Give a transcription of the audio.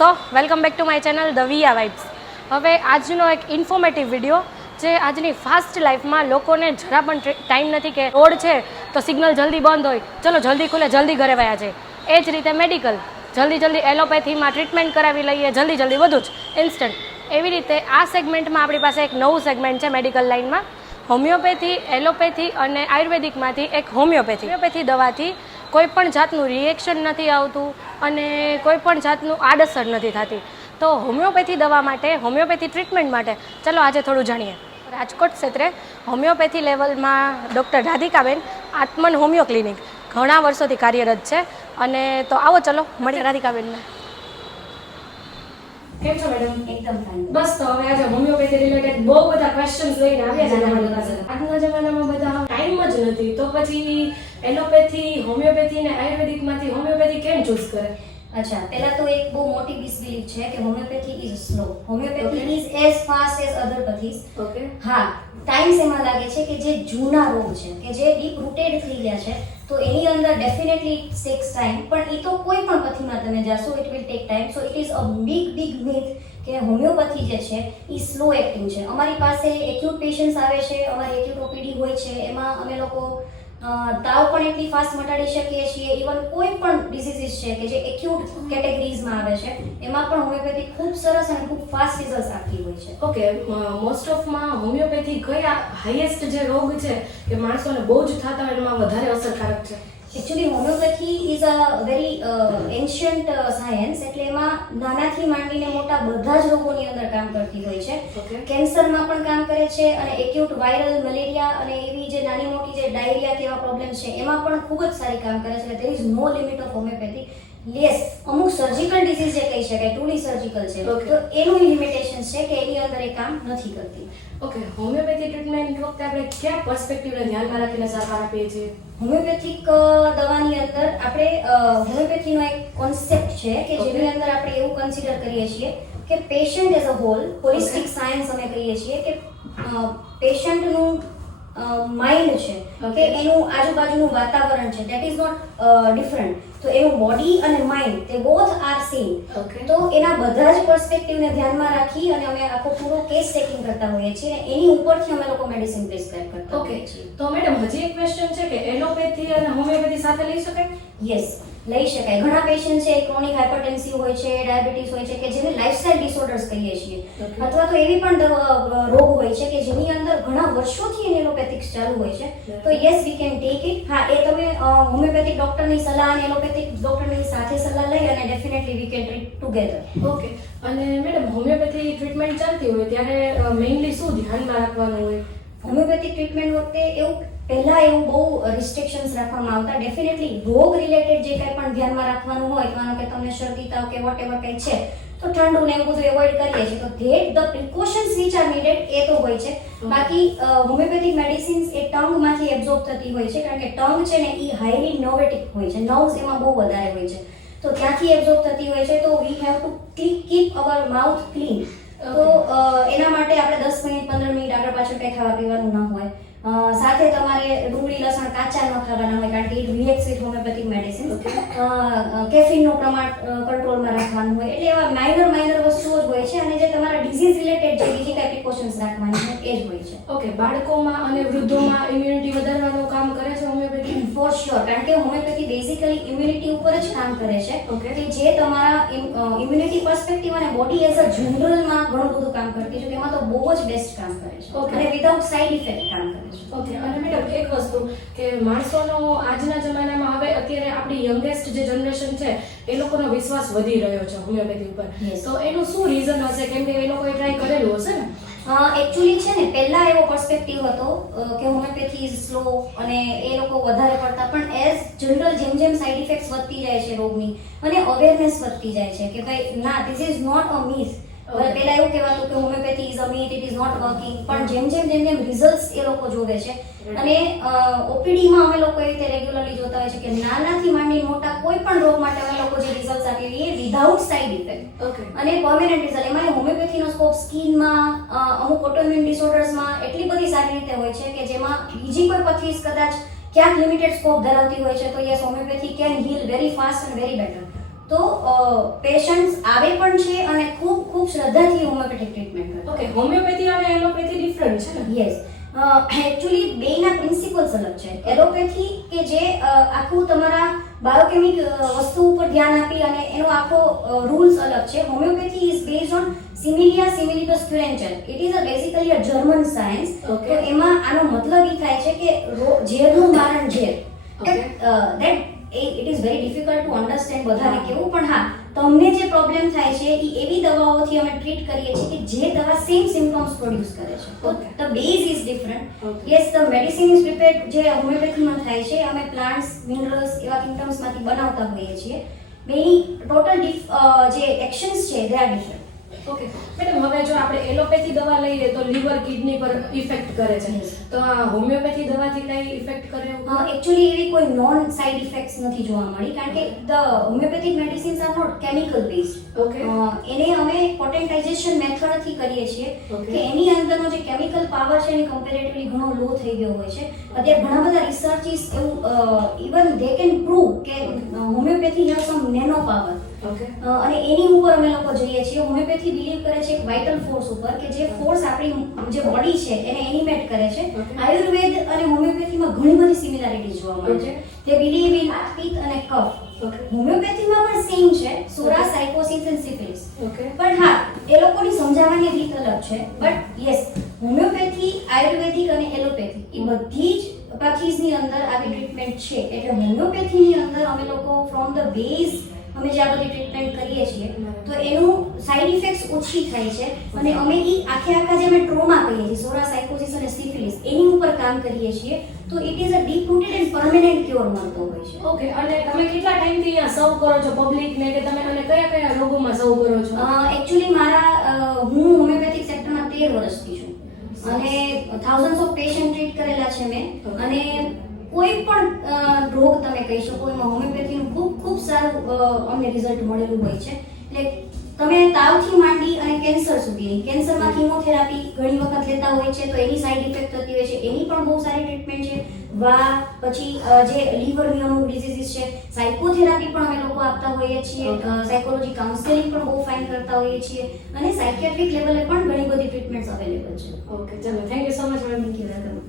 So welcome back to my channel the Via Vibes. હવે આજનો એક ઇન્ફોર્મેટિવ વિડીયો જે આજની ફાસ્ટ લાઈફમાં લોકોને જરા પણ ટાઈમ નથી કે રોડ છે તો સિગ્નલ જલ્દી બંધ હોય, ચલો જલ્દી ખુલે જલ્દી ઘરે વયા છે. એ જ રીતે મેડિકલ, જલ્દી એલોપેથીમાં ટ્રીટમેન્ટ કરાવી લઈએ, જલ્દી બધું જ ઇન્સ્ટન્ટ. એવી રીતે આ સેગમેન્ટમાં આપણી પાસે એક નવું સેગમેન્ટ છે મેડિકલ લાઇનમાં. હોમિયોપેથી, એલોપેથી અને આયુર્વેદિકમાંથી એક હોમિયોપેથી દવાથી કોઈ પણ જાતનું રિએક્શન નથી આવતું અને કોઈ પણ જાતનું આડઅસર નથી થતી. તો હોમિયોપેથી દવા માટે, હોમિયોપેથી ટ્રીટમેન્ટ માટે ચલો આજે થોડું જાણીએ. રાજકોટ ક્ષેત્રે હોમિયોપેથી લેવલમાં doctor Radhikaben Atman homeo clinic ઘણા વર્ષોથી કાર્યરત છે. અને તો આવો ચલો મળીએ રાધિકાબેનને. કેમ છો મેડમ? એકદમ ફાઇન. બસ તો હવે આજે હોમિયોપેથી રિલેટેડ બહુ બધા ક્વેશ્ચન્સ લઈને આવ્યા છે તમારી પાસે. આજના જમાનામાં બધા ટાઈમ જ નથી, તો પછી એલોપેથી, હોમિયોપેથી ને આયુર્વેદિકમાંથી હોમિયોપેથી કેમ ચૂઝ કરે? અચ્છા, પહેલા તો એક બહુ મોટી મિસબિલીફ છે કે homeopathy is slow. Homeopathy is as fast as other pathies. Okay. હા, ટાઈમ શેમાં લાગે છે કે જે જૂના રોગ છે કે જે ડીપ રૂટેડ થઈ ગયા છે તો એની અંદર ડેફિનેટલી ઇટ ટેક્સ ટાઈમ. પણ એ તો કોઈ પણ પથીમાં તમે જાશો it will take time. So it is a big myth કે હોમિયોપેથી જે છે એ સ્લો એક્ટિંગ છે. અમારી પાસે એક્યુટ પેશન્ટ્સ આવે છે, અમારી એક્યુટ ઓપીડી હોય છે, એમાં અમે લોકો તાવ પણ એટલી ફાસ્ટ મટાડી શકીએ છીએ. ઇવન કોઈ પણ ડિસીઝીસ છે કે જે એક્યુટ કેટેગરીઝમાં આવે છે એમાં પણ હોમિયોપેથી ખૂબ સરસ અને ખૂબ ફાસ્ટ રિઝલ્ટ આપતી હોય છે. ઓકે, મોસ્ટ ઓફમાં હોમિયોપેથી કયા હાઈએસ્ટ જે રોગ છે કે માણસોને બહુ જ થતા હોય એમાં વધારે અસરકારક છે? Actually homeopathy is a very ancient science. એટલે એમાં નાનાથી માંડીને મોટા બધા જ રોગોની અંદર કામ કરતી હોય છે. કેન્સરમાં પણ કામ કરે છે અને એક્યુટ વાયરલ મલેરિયા અને એવી જે નાની મોટી જે ડાયરિયા કે એવા પ્રોબ્લેમ છે એમાં પણ ખૂબ જ સારી કામ કરે છે. There is no limit of homeopathy. Yes, અમુક સર્જિકલ ડિસીઝ જે કહી શકાય, ટ્રુલી સર્જિકલ છે, તો એનું લિમિટેશન છે કે એની અંદર એ કામ નથી કરતી. ઓકે, હોમિયોપેથી ટ્રીટમેન્ટ વખતે આપણે કયા પર્સપેક્ટિવને ધ્યાનમાં રાખીને સારવાર આપીએ છીએ? હોમિયોપેથિક દવાની અંદર આપણે હોમિયોપેથીનો એક કોન્સેપ્ટ છે કે જેની અંદર આપણે એવું કન્સિડર કરીએ છીએ કે patient as a whole, holistic science અમે કહીએ છીએ કે પેશન્ટનું માઇન્ડ છે કે એનું આજુબાજુનું વાતાવરણ છે દેટ ઇઝ નોટ ડિફરન્ટ. તો એનું બોડી અને માઇન્ડ તે બોથ આર સેમ. તો એના બધા જ પર્સપેક્ટિવને ધ્યાનમાં રાખી અને અમે આખો પૂરો કેસ ટેકિંગ કરતા હોઈએ છીએ અને એની ઉપરથી અમે લોકો મેડિસિન પ્રિસ્ક્રાઇબ કરતા હોઈએ છીએ. તો મેડમ હજી એક ક્વેશ્ચન છે કે એલોપેથી અને હોમિયોપેથી સાથે લઈ શકાય? યસ, લઈ શકાય. ઘણા પેશન્ટ છે ક્રોનિક હાઇપરટેન્સિવ હોય છે, ડાયાબિટીસ હોય છે કે જેને લાઇફસ્ટાઇલ ડિસઓર્ડર્સ કહીએ છીએ, અથવા તો એવી પણ રોગ હોય છે કે જેની અંદર ઘણા વર્ષોથી એલોપેથિક્સ ચાલુ હોય છે. તો yes, we can take it. હા, એ તમે હોમિયોપેથિક ડોક્ટરની સલાહ અને એલોપેથિક ડોક્ટરની સાથે સલાહ લઈ અને definitely we can treat together. Okay. અને મેડમ હોમિયોપેથી ટ્રીટમેન્ટ ચાલતી હોય ત્યારે મેઇનલી શું ધ્યાનમાં રાખવાનું હોય? હોમિયોપેથિક ટ્રીટમેન્ટ વખતે પહેલા એવું બહુ રિસ્ટ્રિક્શન્સ રાખવામાં આવતા. ડેફિનેટલી રોગ રિલેટેડ જે કંઈ પણ ધ્યાનમાં રાખવાનું હોય, માનો કે તમને શરદી તાવ કે વોટેવર કંઈ છે તો ઠંડુ ને એવું બધું એવોઇડ કરીએ છીએ. તો that the precautions which are needed એ તો હોય છે. બાકી હોમિયોપેથિક મેડિસિન્સ એ ટંગમાંથી એબ્ઝોર્બ થતી હોય છે, કારણ કે ટંગ છે ને એ હાઈલી નર્વેટિક હોય છે, નર્વ્સ એમાં બહુ વધારે હોય છે, તો ત્યાંથી એબ્ઝોર્બ થતી હોય છે. તો we have to keep hour mouth clean. તો એના માટે આપણે 10 મિનિટ 15 મિનિટ આગળ પાછળ કંઈ ખાવા પીવાનું ન હોય. સાથે તમારે ડુંગળી લસણ કાચા ન ખાવાના હોય, કારણ કે ઇટ રિએક્ટ્સ વિથ હોમિયોપેથિક મેડિસિન. કેફીનનું પ્રમાણ કંટ્રોલમાં રાખવાનું હોય. એટલે એવા માઇનર વસ્તુઓ જ હોય છે અને જે તમારા ડિઝીઝ રિલેટેડ જે બીજી કાંઈ પ્રિકોશન્સ રાખવાની હોય એ જ હોય છે. ઓકે, બાળકોમાં અને વૃદ્ધોમાં ઇમ્યુનિટી વધારવાનું કામ કરે છે હોમિયોપેથી? ફોર શ્યોર, કારણ કે હોમિયોપેથી બેઝિકલી ઇમ્યુનિટી ઉપર જ કામ કરે છે કે જે તમારા ઇમ્યુનિટી પર્સપેક્ટિવ અને બોડી એઝ અ જનરલમાં ઘણું બધું કામ કરતી છે. એમાં તો બહુ જ બેસ્ટ કામ કરે છે અને વિધાઉટ સાઇડ ઇફેક્ટ કામ કરે છે. ઓકે. અને મેડમ એક વસ્તુ કે માણસોનો આજના જમાનામાં હવે અત્યારે આપણી યંગેસ્ટ જે જનરેશન છે એ લોકોનો વિશ્વાસ વધી રહ્યો છે હોમિયોપેથી ઉપર. તો એનું શું રીઝન હશે? કેમ કે એ લોકોએ ટ્રાય કરેલું હશે ને. એકચ્યુઅલી છે ને પહેલા એવો પર્સપેક્ટિવ હતો કે હોમિયોપેથી ઇઝ સ્લો અને એ લોકો વધારે પડતા, પણ એઝ જનરલ જેમ સાઇડ ઇફેક્ટ્સ વધતી જાય છે રોગની અને અવેરનેસ વધતી જાય છે કે ભાઈ ના, this is not a myth. પહેલા એવું કહેવાતું કે homeopathy is a myth, it is not working. પણ જેમ રિઝલ્ટ્સ એ લોકો જોવે છે અને ઓપીડીમાં અમે લોકો એ રીતે રેગ્યુલરલી જોતા હોય છે કે નાનાથી માંડી મોટા કોઈ પણ રોગ માટે અમે લોકો જે રિઝલ્ટ્સ આપીએ એ વિધાઉટ સાઇડ ઇફેક્ટ અને પરમેનન્ટ રિઝલ્ટ. એમાં હોમિયોપેથીનો સ્કોપ સ્કિનમાં, અમુક ઓટોઇમ્યુન ડિસઓર્ડર્સમાં એટલી બધી સારી રીતે હોય છે કે જેમાં બીજી કોઈ પથ્થીસ કદાચ ક્યાંક લિમિટેડ સ્કોપ ધરાવતી હોય છે. તો yes, homeopathy can heal very fast and very better. તો પેશન્ટ્સ આવે પણ છે અને ખૂબ ખૂબ શ્રદ્ધાથી હોમિયોપેથિક ટ્રીટમેન્ટ કરે. ઓકે, હોમિયોપેથી અને એલોપેથી ડિફરન્ટ છે ને? યસ, એકચ્યુઅલી બેના પ્રિન્સિપલ્સ અલગ છે. એલોપેથી કે જે આખું તમારા બાયોકેમિક વસ્તુ ઉપર ધ્યાન આપી અને એનો આખો રૂલ્સ અલગ છે. Homeopathy is based on similia similibus curentur. It is basically a German science. Okay. તો એમાં આનો મતલબ એ થાય છે કે ઝેરનું મારણ ઝેર. Okay. It is very difficult to understand બધાને કેવું, પણ હા, તમને જે પ્રોબ્લેમ થાય છે એ એવી દવાઓથી અમે ટ્રીટ કરીએ છીએ કે જે દવા સેમ સિમ્પટમ્સ પ્રોડ્યુસ કરે છે. તો Okay. The base is different. Okay. Yes, the medicine is prepared જે હોમિયોપેથીમાં થાય છે અમે પ્લાન્ટ્સ, મિનરલ્સ એવા કિંગડમ્સમાંથી બનાવતા હોઈએ છીએ. બેની ટોટલ જે એક્શન્સ છે they are different. Okay madam, હવે જો આપણે એલોપેથી દવા લઈએ તો લીવર કિડની પર ઇફેક્ટ કરે છે, તો આ હોમિયોપેથી દવાથી કઈ ઇફેક્ટ કરે એવું? એકચ્યુઅલી એવી કોઈ નોન સાઇડ ઇફેક્ટ્સ નથી જોવા મળી, કારણ કે the homeopathic medicines are not chemical based. Okay. એને અમે પોટેન્ટાઇઝેશન મેથડથી કરીએ છીએ Okay. કે એની અંદરનો જે કેમિકલ પાવર છે એની કમ્પેરેટિવલી ઘણો લો થઈ ગયો હોય છે. અત્યારે ઘણા બધા રિસર્ચિસ એવું ઇવન દે કેન પ્રૂવ કે homeopathy have sum nano power. Okay અને એની ઉપર અમે લોકો જઈએ છીએ. હોમિયોપેથી બિલીવ કરે છે એક વાઇટલ ફોર્સ ઉપર કે જે ફોર્સ આપણી જે બોડી છે એને એનિમેટ કરે છે. Okay. આયુર્વેદ અને હોમિયોપેથીમાં ઘણી બધી સિમિલારિટીઝ જોવા મળે છે. તે બિલીવ ઇન પિત્ત અને કફ. Okay. હોમિયોપેથીમાં પણ સેમ છે, સોરા, સાયકોસિસ એન્ડ સિફિલિસ. ઓકે પણ હા, એ લોકોની સમજાવવાની રીત અલગ છે. બટ યસ, હોમિયોપેથી, આયુર્વેદિક અને એલોપેથી એ બધી જ પેથીઝની અંદર આવી ટ્રીટમેન્ટ છે. એટલે હોમિયોપેથીની અંદર અમે લોકો ફ્રોમ ધ બેઝ અમે જે આ બધી ટ્રીટમેન્ટ કરીએ છીએ તો એનું સાઇડ ઇફેક્ટ્સ ઓછી થાય છે. અને અમે એ આખા જે અમે ટ્રોમા કહીએ છીએ, સોરા, સાયકોસિસ અને સિફિલિસ, એની ઉપર કામ કરીએ છીએ. તો it is a deep rooted and permanent cure મળતો હોય છે. ઓકે અને તમે કેટલા ટાઈમથી અહીંયા સર્વ કરો છો પબ્લિકને, કે તમે અને કયા કયા રોગોમાં સર્વ કરો છો? એકચ્યુઅલી હું હોમિયોપેથિક સેક્ટરમાં 13 વર્ષથી છું અને થાઉઝન્ડ્સ ઓફ પેશન્ટ ટ્રીટ કરેલા છે મેં. અને કોઈ પણ રોગ તમે કહી શકો એમાં હોમિયોપેથીનું ખૂબ ખૂબ સારું અમને રિઝલ્ટ મળેલું હોય છે. એટલે તમે તાવથી માંડી અને કેન્સર સુધી, કેન્સરમાં કિમોથેરાપી ઘણી વખત લેતા હોય છે તો એની સાઇડ ઇફેક્ટ થતી હોય છે, એની પણ બહુ સારી ટ્રીટમેન્ટ છે. પછી જે લીવરની અમુક ડિઝીઝીસ છે, સાયકોથેરાપી પણ અમે લોકો આપતા હોઈએ છીએ. સાયકોલોજી કાઉન્સેલિંગ પણ બહુ ફાઇન કરતા હોઈએ છીએ અને સાયકિયાટ્રિક લેવલે પણ ઘણી બધી ટ્રીટમેન્ટ્સ અવેલેબલ છે. ઓકે ચલો, thank you so much madam. Thank you.